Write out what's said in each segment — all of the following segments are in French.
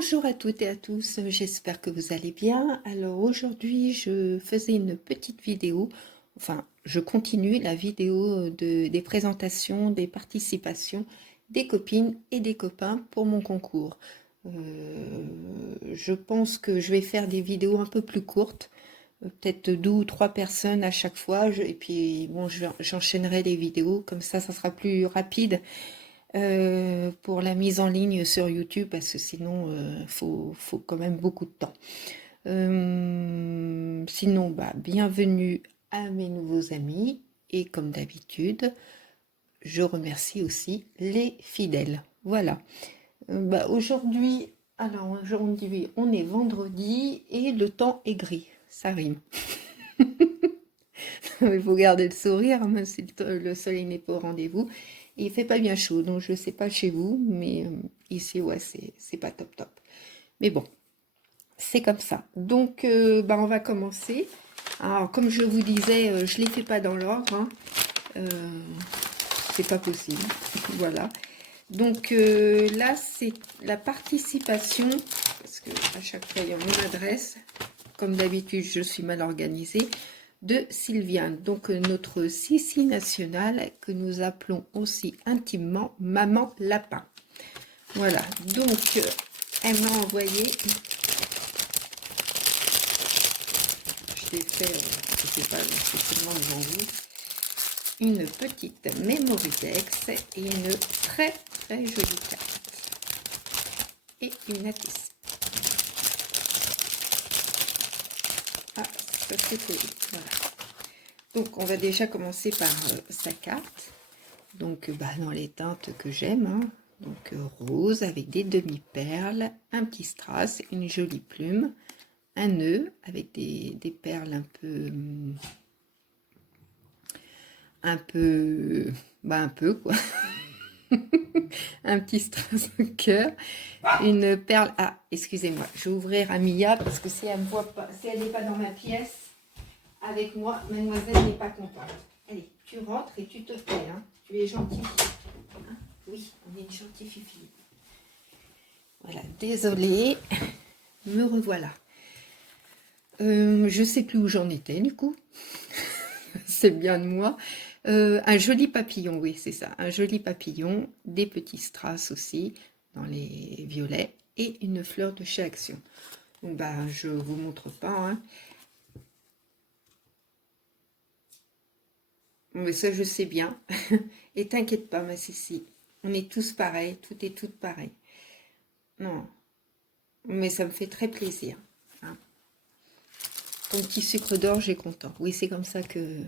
Bonjour à toutes et à tous, j'espère que vous allez bien. Alors aujourd'hui, je faisais une petite vidéo, enfin, je continue la vidéo des présentations, des participations des copines et des copains pour mon concours. Je pense que je vais faire des vidéos un peu plus courtes, peut-être 2 ou 3 personnes à chaque fois, et puis bon, j'enchaînerai les vidéos, comme ça sera plus rapide. Pour la mise en ligne sur YouTube parce que sinon faut quand même beaucoup de temps. Sinon, bienvenue à mes nouveaux amis et comme d'habitude, je remercie aussi les fidèles. Voilà. Aujourd'hui, on est vendredi et le temps est gris. Ça rime. Il faut garder le sourire, même si le soleil n'est pas au rendez-vous. Et il fait pas bien chaud, donc je sais pas chez vous, mais ici, ouais, c'est pas top top. Mais bon, c'est comme ça. Donc, on va commencer. Alors, comme je vous disais, je les fais pas dans l'ordre, hein. C'est pas possible. Voilà. Donc là, c'est la participation, parce que à chaque fois, il y a mon adresse. Comme d'habitude, je suis mal organisée. De Sylviane, donc notre Sissi nationale que nous appelons aussi intimement Maman Lapin. Voilà, donc elle m'a envoyé, je l'ai fait, je ne sais pas spécialement devant vous, une petite Mémoridex et une très très jolie carte et une attestation. Ah, ça c'est poli, voilà. Donc on va déjà commencer par sa carte. Donc dans les teintes que j'aime, hein. Donc rose avec des demi-perles, un petit strass, une jolie plume, un nœud avec des perles un peu quoi. Un petit strass au cœur, une perle. Ah, excusez-moi, je vais ouvrir à Mia parce que si elle me voit pas, si elle n'est pas dans ma pièce avec moi, mademoiselle n'est pas contente. Allez, tu rentres et tu te fais, hein. Tu es gentille. Hein, oui, on est une gentille fifi. Voilà, désolée, me revoilà. Je sais plus où j'en étais du coup. C'est bien de moi. Un joli papillon, oui, c'est ça. Un joli papillon, des petits strass aussi, dans les violets, et une fleur de chez Action. Donc, je vous montre pas, hein. Mais ça, je sais bien. Et t'inquiète pas, ma Sissi. On est tous pareils, tout est toutes pareil. Non. Mais ça me fait très plaisir. Hein. Ton petit sucre d'orge est content. Oui, c'est comme ça que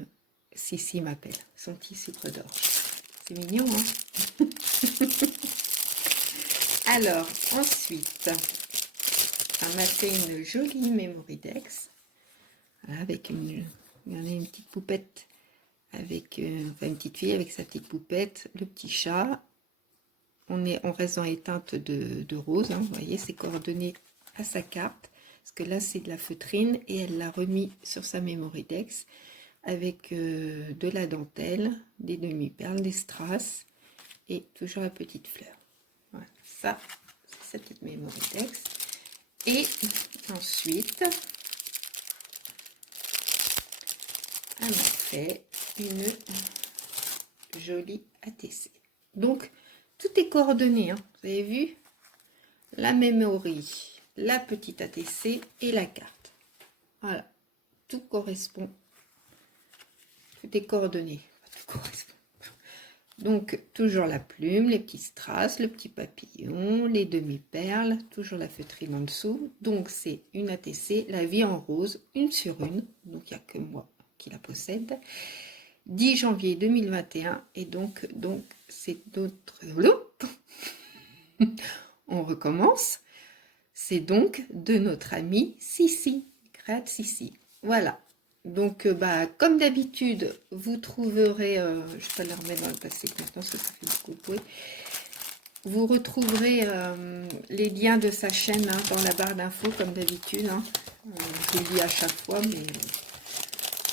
Sissi m'appelle. Son petit sucre d'orge. C'est mignon, hein. Alors, ensuite, on m'a fait une jolie Mémoridex. Voilà, avec une petite poupette. Avec une petite fille avec sa petite poupette, le petit chat. On reste dans les teintes de rose, hein, vous voyez, c'est coordonné à sa carte, parce que là c'est de la feutrine et elle l'a remis sur sa Mémoridex avec de la dentelle, des demi-perles, des strass et toujours la petite fleur. Voilà, ça c'est sa petite Mémoridex. Et ensuite, elle m'a fait une jolie ATC. Donc, tout est coordonné, hein. Vous avez vu? La mémorie, la petite ATC et la carte. Voilà, tout correspond. Tout est coordonné. Tout correspond. Donc, toujours la plume, les petits strass, le petit papillon, les demi-perles, toujours la feutrine en dessous. Donc, c'est une ATC, la vie en rose, une sur une. Donc, il n'y a que moi qui la possède. 10 janvier 2021 et donc c'est notre... On recommence. C'est donc de notre amie Sissi, Créate Sissi. Voilà. Donc, comme d'habitude, vous trouverez... je ne vais pas la remettre dans le passé maintenant parce que ça fait beaucoup de bruit. Vous retrouverez les liens de sa chaîne, hein, dans la barre d'infos comme d'habitude. Hein. Je le dis à chaque fois, mais...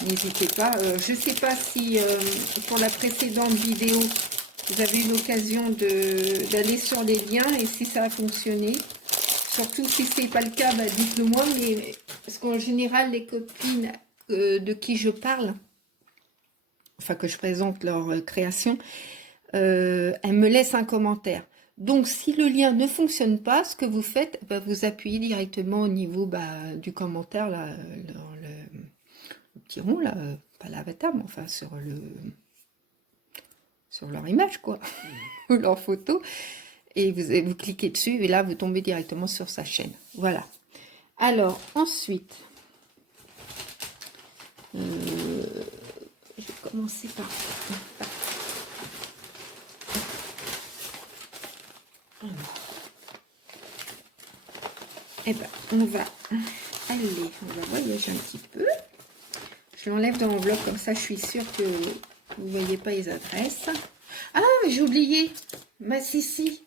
N'hésitez pas. Je ne sais pas si pour la précédente vidéo, vous avez eu l'occasion d'aller sur les liens et si ça a fonctionné. Surtout si ce n'est pas le cas, bah, dites-le moi. Mais parce qu'en général, les copines de qui je parle, enfin que je présente leur création, elles me laissent un commentaire. Donc, si le lien ne fonctionne pas, ce que vous faites, bah, vous appuyez directement au niveau du commentaire, là, le petit rond, là, pas l'avatar, mais enfin sur leur image, quoi, ou leur photo, et vous cliquez dessus, et là, vous tombez directement sur sa chaîne. Voilà. Alors, ensuite, je vais commencer par... Eh ben, on va voyager un petit peu. Je l'enlève dans l'enveloppe, comme ça je suis sûre que vous ne voyez pas les adresses. Ah, mais j'ai oublié ma Sissi.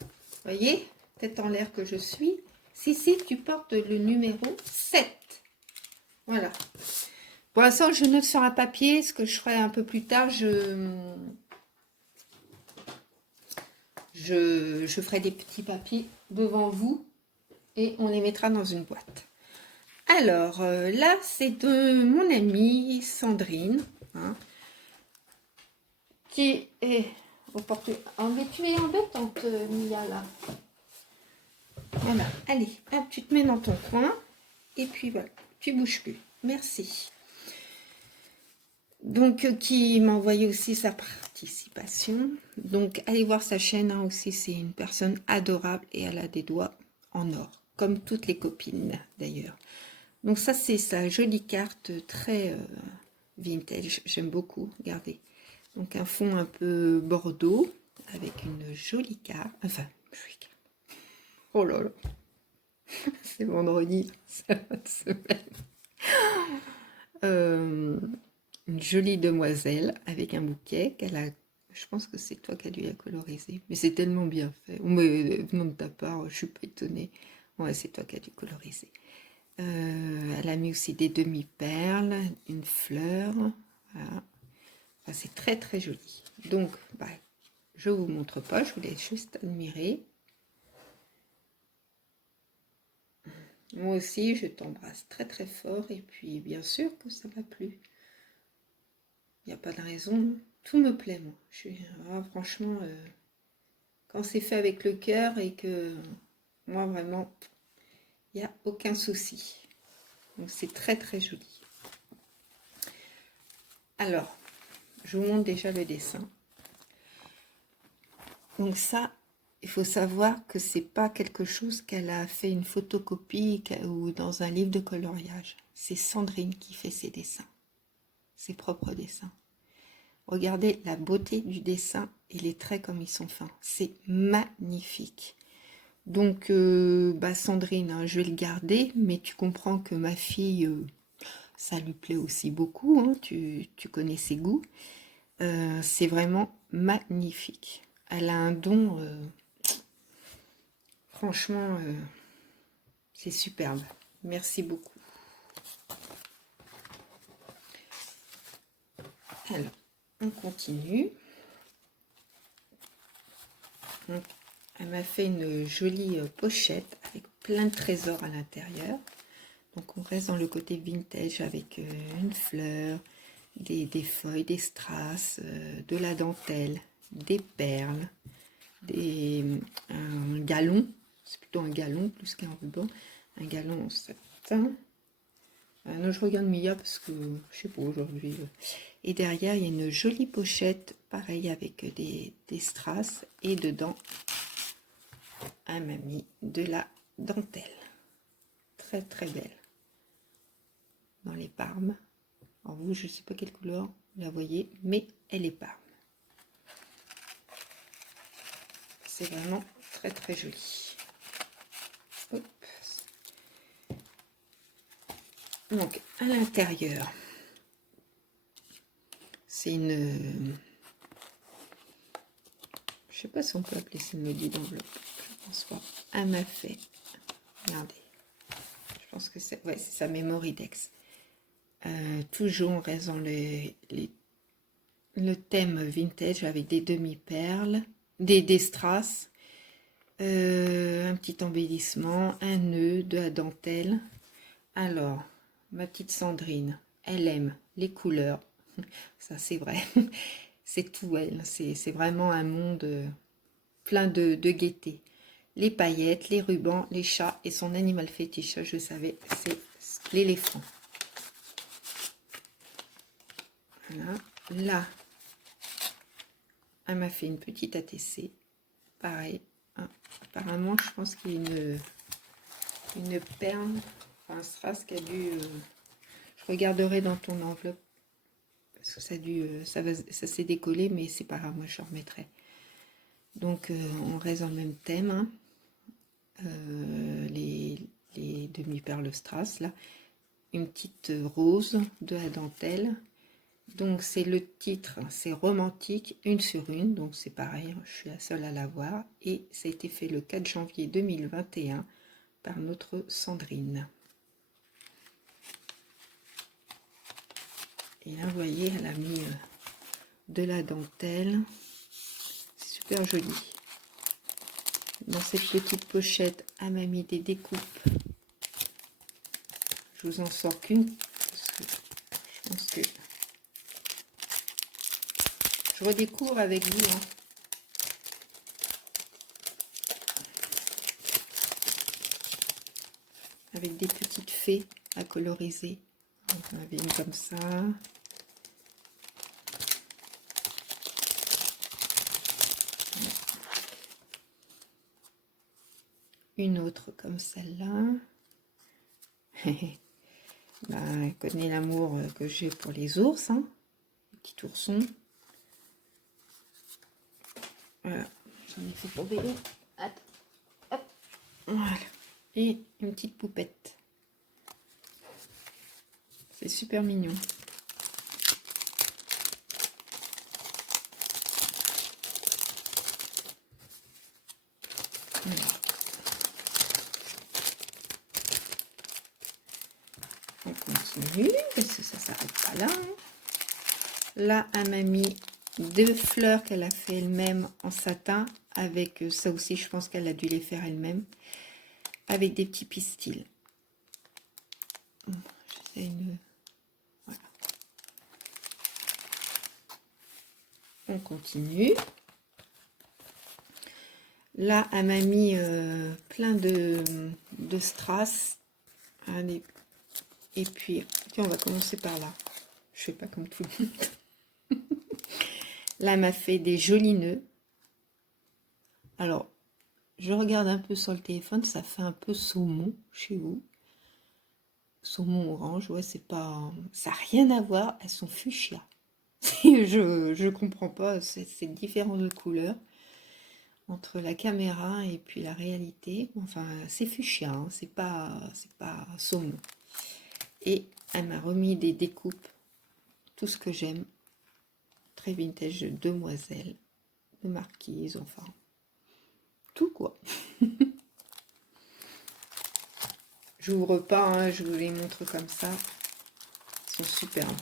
Vous voyez, tête en l'air que je suis. Sissi, tu portes le numéro 7. Voilà. Pour l'instant, je note sur un papier. Ce que je ferai un peu plus tard, je ferai des petits papiers devant vous et on les mettra dans une boîte. Alors, là, c'est de mon amie Sandrine, hein, qui est au porte... Oh, mais tu es embêtante, Mia, là. Voilà, allez, hop, tu te mets dans ton coin, et puis voilà, tu bouges plus. Merci. Donc, qui m'a envoyé aussi sa participation. Donc, allez voir sa chaîne, hein, aussi, c'est une personne adorable, et elle a des doigts en or, comme toutes les copines, d'ailleurs. Donc ça, c'est sa jolie carte très vintage. J'aime beaucoup. Regardez. Donc un fond un peu bordeaux avec une jolie carte. Enfin, jolie carte. Oh là là. C'est vendredi. C'est votre semaine. Une jolie demoiselle avec un bouquet qu'elle a... Je pense que c'est toi qui as dû la coloriser. Mais c'est tellement bien fait. Mais venant de ta part, je suis pas étonnée. Ouais, c'est toi qui as dû coloriser. Elle a mis aussi des demi-perles, une fleur. Voilà. Enfin, c'est très très joli. Donc, bah, je vous montre pas, je vous laisse juste admirer. Moi aussi, je t'embrasse très très fort. Et puis, bien sûr que ça m'a plu. Il n'y a pas de raison. Tout me plaît, moi. Franchement, quand c'est fait avec le cœur et que moi, vraiment, il n'y a aucun souci. Donc, c'est très très joli. Alors, je vous montre déjà le dessin. Donc ça, il faut savoir que c'est pas quelque chose qu'elle a fait une photocopie ou dans un livre de coloriage. C'est Sandrine qui fait ses dessins, ses propres dessins. Regardez la beauté du dessin et les traits comme ils sont fins. C'est magnifique. Donc, Sandrine, hein, je vais le garder, mais tu comprends que ma fille, ça lui plaît aussi beaucoup. Hein, tu connais ses goûts. C'est vraiment magnifique. Elle a un don, franchement, c'est superbe. Merci beaucoup. Alors, on continue. Donc, elle m'a fait une jolie pochette avec plein de trésors à l'intérieur. Donc, on reste dans le côté vintage avec une fleur, des feuilles, des strass, de la dentelle, des perles, un galon. C'est plutôt un galon plus qu'un ruban. Un galon en satin. Non, je regarde Mia parce que je sais pas aujourd'hui. Et derrière, il y a une jolie pochette, pareil avec des strass. Et dedans, elle m'a mis de la dentelle. Très très belle. Dans les parmes. Alors vous, je ne sais pas quelle couleur vous la voyez, mais elle est parme. C'est vraiment très très joli. Hop. Donc, à l'intérieur, c'est une... Je sais pas si on peut appeler ça une maudite d'enveloppe. Je pense pas. Elle m'a fait... Regardez. Je pense que c'est... Ouais, c'est sa Mémoridex. Toujours on reste dans le thème vintage avec des demi-perles, des strass, Un petit embellissement, un nœud, de la dentelle. Alors, ma petite Sandrine, elle aime les couleurs. Ça, c'est vrai. C'est tout elle. C'est vraiment un monde plein de gaieté. Les paillettes, les rubans, les chats et son animal fétiche. Ça, je savais, c'est l'éléphant. Voilà. Là, elle m'a fait une petite ATC. Pareil. Hein. Apparemment, je pense qu'il y a une perle, enfin, un strass qui a dû... je regarderai dans ton enveloppe. Parce que ça a dû... ça s'est décollé, mais c'est pas grave, moi je remettrai. Donc, on reste dans le même thème. Hein. Les demi-perles strass, là. Une petite rose de la dentelle. Donc c'est le titre, c'est romantique, une sur une, donc c'est pareil, je suis la seule à l'avoir. Et ça a été fait le 4 janvier 2021 par notre Sandrine. Et là, vous voyez, elle a mis de la dentelle. C'est super joli. Dans cette petite pochette, elle m'a mis des découpes. Je vous en sors qu'une, parce que je pense que je redécouvre avec vous. Hein. Avec des petites fées à coloriser. Donc, on avait une comme ça. Une autre comme celle-là. Ben, elle connaît l'amour que j'ai pour les ours, hein, les petits oursons. Voilà, j'en ai fait tomber une. Attends, hop, voilà. Et une petite poupette. C'est super mignon. Voilà. On continue, parce que ça s'arrête pas là. Là, elle m'a mis 2 fleurs qu'elle a fait elle-même en satin. Avec ça aussi, je pense qu'elle a dû les faire elle-même. Avec des petits pistils. Voilà. On continue. Là, elle m'a mis plein de strass. Allez. Et puis, tiens, on va commencer par là. Je fais pas comme tout le monde. Là, elle m'a fait des jolis nœuds. Alors, je regarde un peu sur le téléphone, ça fait un peu saumon chez vous. Saumon orange, ouais, c'est pas... Ça n'a rien à voir, elles sont fuchsia. je comprends pas, c'est différent de couleurs entre la caméra et puis la réalité. Enfin, c'est fuchsia, hein, c'est pas saumon. Et elle m'a remis des découpes, tout ce que j'aime. Très vintage de demoiselle, de marquise, enfin, tout quoi. J'ouvre pas, hein, je vous les montre comme ça. Ils sont superbes.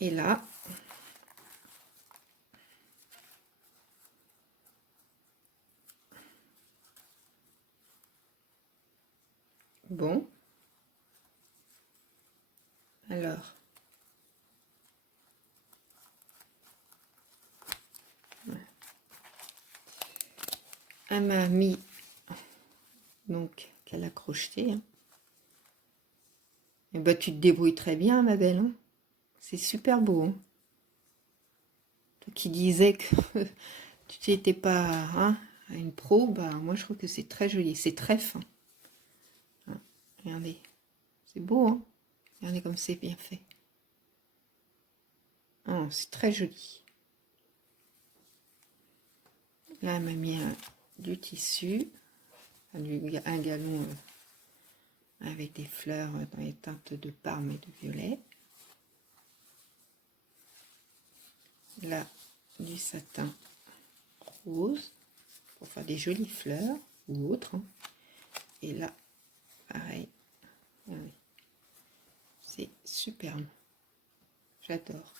Et là, bon, alors, elle m'a mis, donc, qu'elle a crocheté. Hein. Et bah, tu te débrouilles très bien, ma belle. Hein. C'est super beau. Hein. Toi qui disais que tu n'étais pas hein, une pro, bah, moi je trouve que c'est très joli. C'est très fin. Hein. Regardez, c'est beau. Hein. Regardez comme c'est bien fait. Oh, c'est très joli. Là, elle m'a mis du tissu, un galon avec des fleurs dans les teintes de parme et de violet. Là, du satin rose pour faire des jolies fleurs ou autres. Hein. Et là, pareil. C'est superbe. J'adore.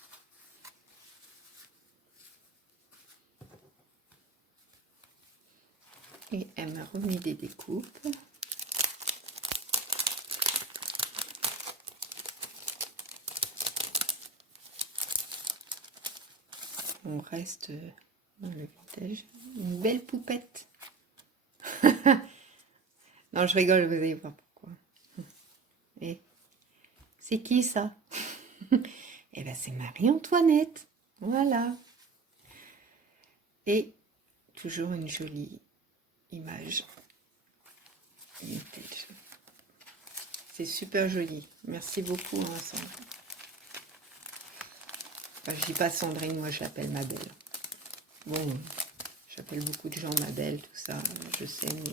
Et elle m'a remis des découpes. On reste dans le vintage. Une belle poupette. Non, je rigole, vous allez voir pourquoi. Et c'est qui ça? Eh bien, c'est Marie-Antoinette. Voilà. Et toujours une jolie image vintage. C'est super joli. Merci beaucoup, hein, Sandrine. Enfin, je dis pas Sandrine, moi je l'appelle ma belle. Bon, j'appelle beaucoup de gens ma belle, tout ça, je sais, mais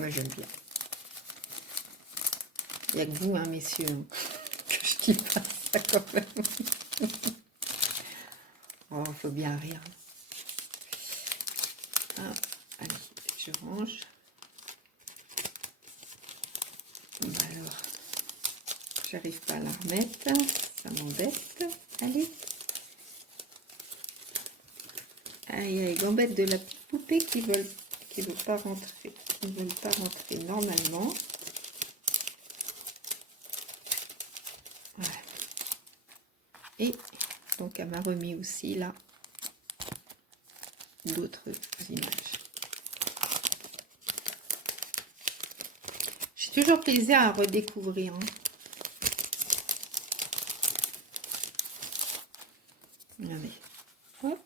moi j'aime bien. Il n'y a que vous, hein, messieurs, hein, que je dis pas ça quand même. Oh, faut bien rire. Ah, allez, je range. Bon, alors, j'arrive pas à la remettre, ça m'embête. Allez. Aïe, aïe, gambette de la petite poupée qui veut pas rentrer, qui ne veulent pas rentrer normalement. Voilà. Et donc elle m'a remis aussi là d'autres images. J'ai toujours plaisir à redécouvrir. Hein. Regardez. Hop.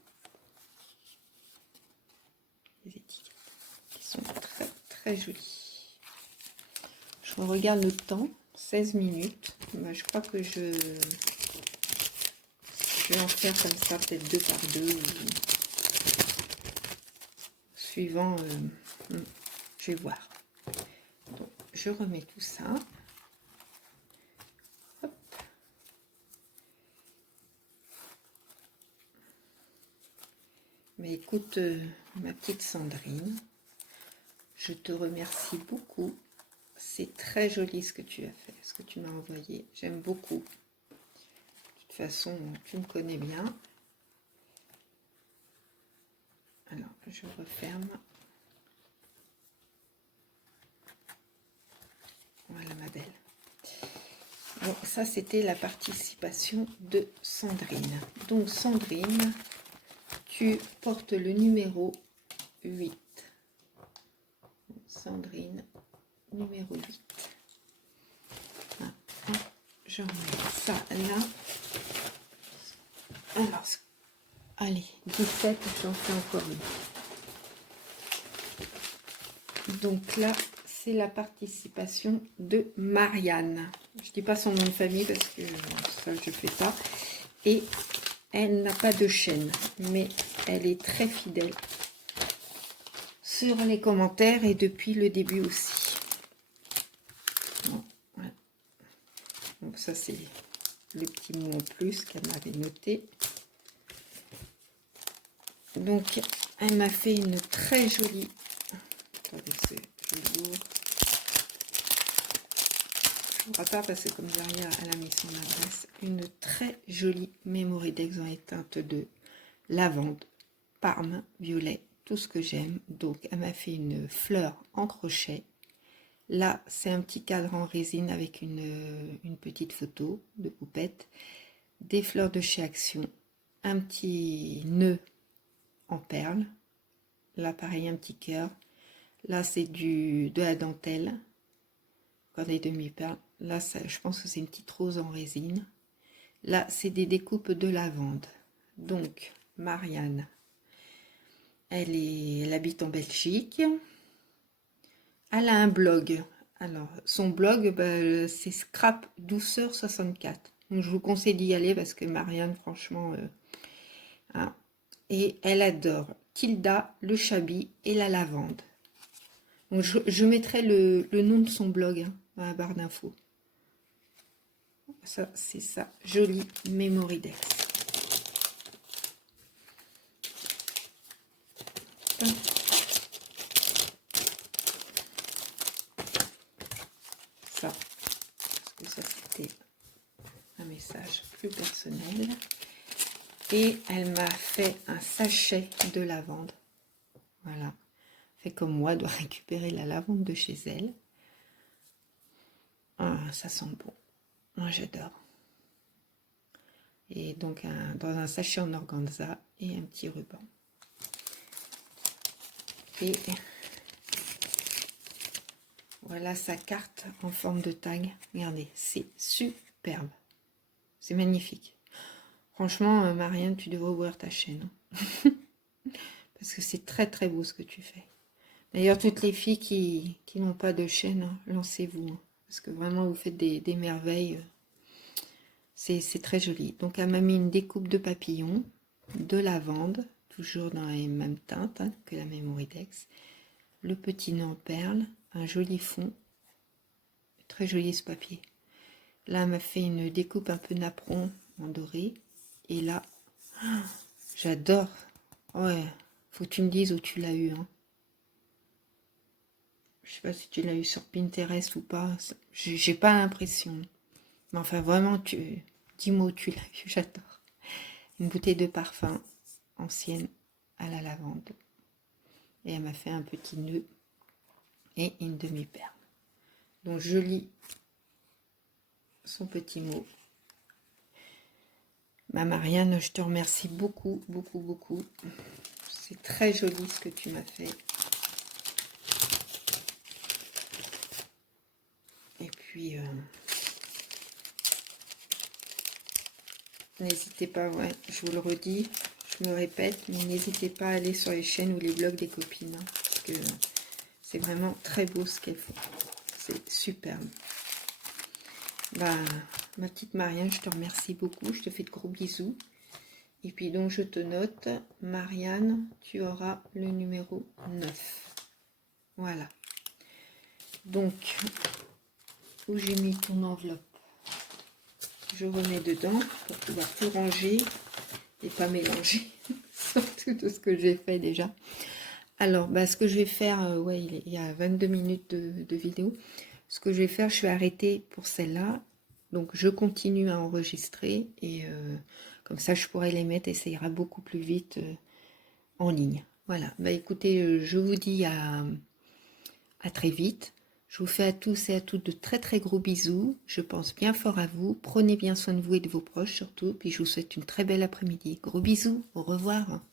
Les étiquettes qui sont très très jolies. Je regarde le temps, 16 minutes. Ben, je crois que je vais en faire comme ça, peut-être 2 par 2. Suivant, je vais voir. Donc, je remets tout ça. Hop. Mais écoute, ma petite Sandrine, je te remercie beaucoup. C'est très joli ce que tu as fait, ce que tu m'as envoyé. J'aime beaucoup. De toute façon, tu me connais bien. Alors, je referme. Voilà ma belle. Bon, ça c'était la participation de Sandrine. Donc Sandrine, tu portes le numéro 8. Sandrine, numéro 8. Ah, je remets ça là. Alors, allez, 17, j'en fais encore une. Donc là, c'est la participation de Marianne. Je dis pas son nom de famille parce que ça je fais pas. Et elle n'a pas de chaîne, mais elle est très fidèle sur les commentaires et depuis le début aussi. Bon, voilà. Donc ça c'est le petit mot en plus qu'elle m'avait noté. Donc elle m'a fait une très jolie. Attendez, je l'ouvre. Je ne vois pas parce que comme derrière elle a mis son adresse, une très jolie mémoridex dans les teintes de lavande, parme, violet, tout ce que j'aime. Donc elle m'a fait une fleur en crochet. Là c'est un petit cadre en résine avec une petite photo de poupette, des fleurs de chez Action, un petit nœud en perles, là pareil un petit cœur, là c'est de la dentelle, encore des demi-perles. Là, ça, je pense que c'est une petite rose en résine. Là, c'est des découpes de lavande. Donc, Marianne, elle habite en Belgique. Elle a un blog. Alors, son blog, bah, c'est Scrap Douceur 64. Donc, je vous conseille d'y aller parce que Marianne, franchement, hein. Et elle adore Tilda, le Chabi et la lavande. Donc, je mettrai le nom de son blog hein, dans la barre d'infos. Ça, c'est ça, joli mémoridex. Ça, parce que ça, c'était un message plus personnel. Et elle m'a fait un sachet de lavande. Voilà. fait comme moi, doit récupérer la lavande de chez elle. Ah, ça sent bon. Moi, j'adore. Et donc, dans un sachet en organza et un petit ruban. Et voilà sa carte en forme de tag. Regardez, c'est superbe. C'est magnifique. Franchement, Marianne, tu devrais ouvrir ta chaîne. Parce que c'est très très beau ce que tu fais. D'ailleurs, toutes les filles qui n'ont pas de chaîne, hein, lancez-vous. Hein, parce que vraiment, vous faites des merveilles. C'est très joli. Donc, elle m'a mis une découpe de papillons, de lavande, toujours dans les mêmes teintes hein, que la Mémoridex. Le petit nœud en perles, un joli fond. Très joli ce papier. Là, elle m'a fait une découpe un peu napperon en doré. Et là, j'adore. Ouais, faut que tu me dises où tu l'as eu. Hein. Je sais pas si tu l'as eu sur Pinterest ou pas. J'ai pas l'impression. Mais enfin, vraiment, dis-moi où tu l'as eu. J'adore. Une bouteille de parfum ancienne à la lavande. Et elle m'a fait un petit nœud et une demi-perle. Donc, je lis son petit mot. Ma Marianne, je te remercie beaucoup, beaucoup, beaucoup. C'est très joli ce que tu m'as fait. Et puis, n'hésitez pas, ouais, je vous le redis, je me répète, mais n'hésitez pas à aller sur les chaînes ou les blogs des copines, hein, parce que c'est vraiment très beau ce qu'elles font. C'est superbe. Bah, ma petite Marianne, je te remercie beaucoup, je te fais de gros bisous. Et puis donc je te note, Marianne, tu auras le numéro 9. Voilà. Donc, où j'ai mis ton enveloppe, je remets dedans pour pouvoir tout ranger et pas mélanger surtout tout ce que j'ai fait déjà. Alors, bah, ce que je vais faire, ouais, il y a 22 minutes de vidéo. Ce que je vais faire, je vais arrêter pour celle-là. Donc, je continue à enregistrer et comme ça, je pourrai les mettre et ça ira beaucoup plus vite en ligne. Voilà. Bah, écoutez, je vous dis à très vite. Je vous fais à tous et à toutes de très très gros bisous. Je pense bien fort à vous. Prenez bien soin de vous et de vos proches surtout. Puis je vous souhaite une très belle après-midi. Gros bisous. Au revoir.